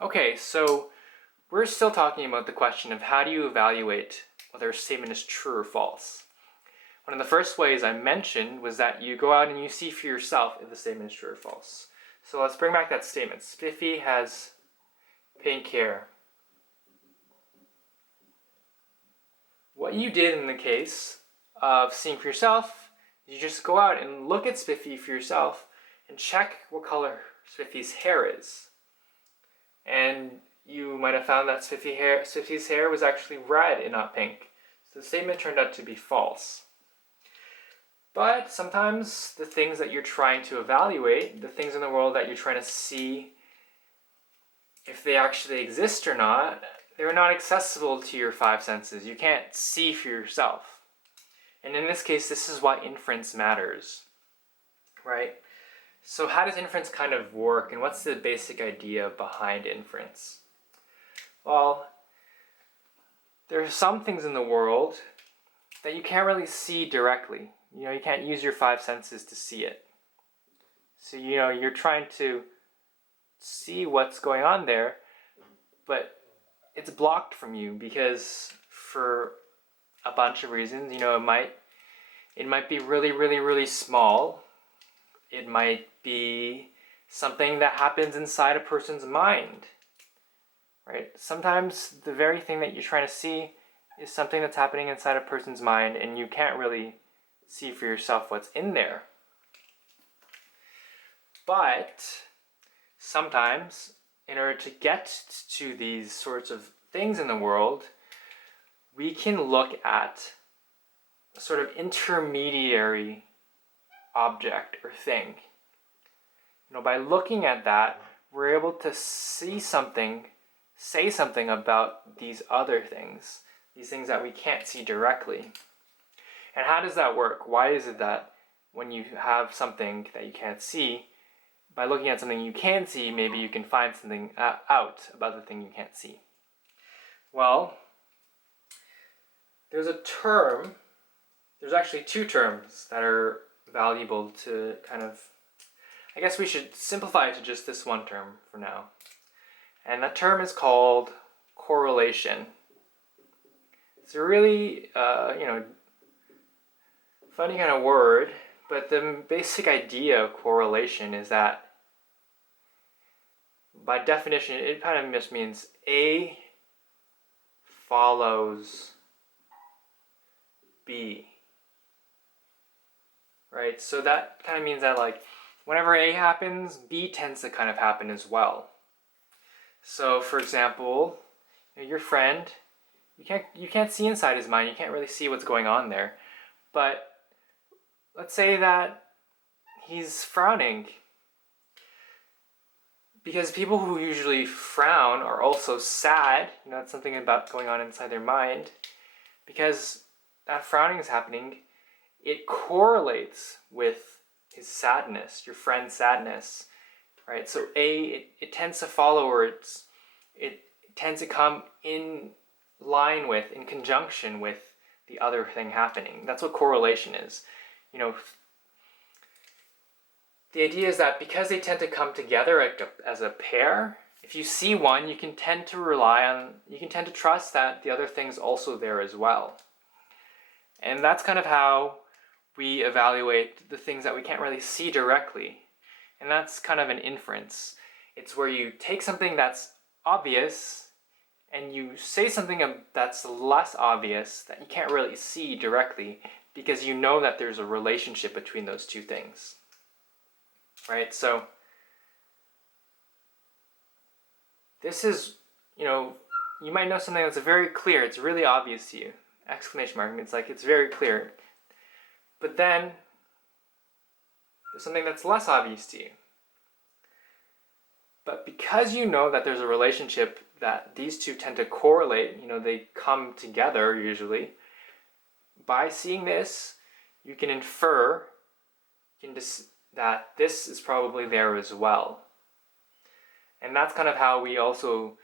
Okay, so we're still talking about the question of how do you evaluate whether a statement is true or false. One of the first ways I mentioned was that you go out and you see for yourself if the statement is true or false. So let's bring back that statement. Spiffy has pink hair. What you did in the case of seeing for yourself, you just go out and look at Spiffy for yourself and check what color Spiffy's hair is. And you might have found that Spiffy's hair was actually red and not pink. So the statement turned out to be false. But sometimes the things that you're trying to evaluate, the things in the world that you're trying to see if they actually exist or not, they're not accessible to your five senses. You can't see for yourself. And in this case, this is why inference matters, right? So how does inference kind of work, and what's the basic idea behind inference? Well, there are some things in the world that you can't really see directly. You can't use your five senses to see it. So, you're trying to see what's going on there, but it's blocked from you because for a bunch of reasons. It might be really, really, really small. It might be something that happens inside a person's mind, right? Sometimes the very thing that you're trying to see is something that's happening inside a person's mind, and you can't really see for yourself what's in there. But sometimes, in order to get to these sorts of things in the world, we can look at a sort of intermediary object or thing. By looking at that, we're able to see something, say something about these other things, these things that we can't see directly. And how does that work? Why is it that when you have something that you can't see, by looking at something you can see, maybe you can find something out about the thing you can't see? Well, there's actually two terms that are valuable to I guess we should simplify it to just this one term for now. And that term is called correlation. It's a really, funny kind of word, but the basic idea of correlation is that, by definition, it kind of just means A follows B. Right? So that kind of means that, whenever A happens, B tends to kind of happen as well. So, for example, your friend, you can't see inside his mind. You can't really see what's going on there. But let's say that he's frowning. Because people who usually frown are also sad. It's something about going on inside their mind. Because that frowning is happening, it correlates with his sadness, your friend's sadness, right? So it tends to follow, or it tends to come in line with, in conjunction with the other thing happening. That's what correlation is. The idea is that because they tend to come together as a pair, if you see one, you can tend to trust that the other thing's also there as well. And that's kind of how we evaluate the things that we can't really see directly. And that's kind of an inference. It's where you take something that's obvious and you say something that's less obvious that you can't really see directly, because you know that there's a relationship between those two things. Right? So this is, you might know something that's very clear, it's really obvious to you. Exclamation mark, it's very clear. But then there's something that's less obvious to you. But because you know that there's a relationship, that these two tend to correlate, they come together usually, by seeing this, you can infer that this is probably there as well. And that's kind of how we also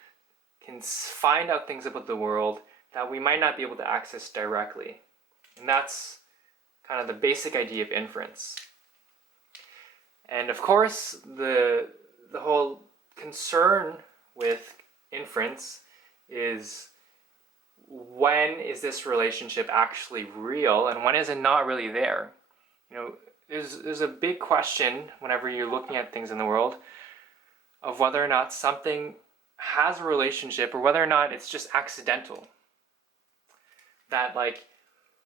can find out things about the world that we might not be able to access directly. And that's kind of the basic idea of inference. And of course, the whole concern with inference is, when is this relationship actually real and when is it not really there? You know, there's a big question whenever you're looking at things in the world of whether or not something has a relationship or whether or not it's just accidental. That, like,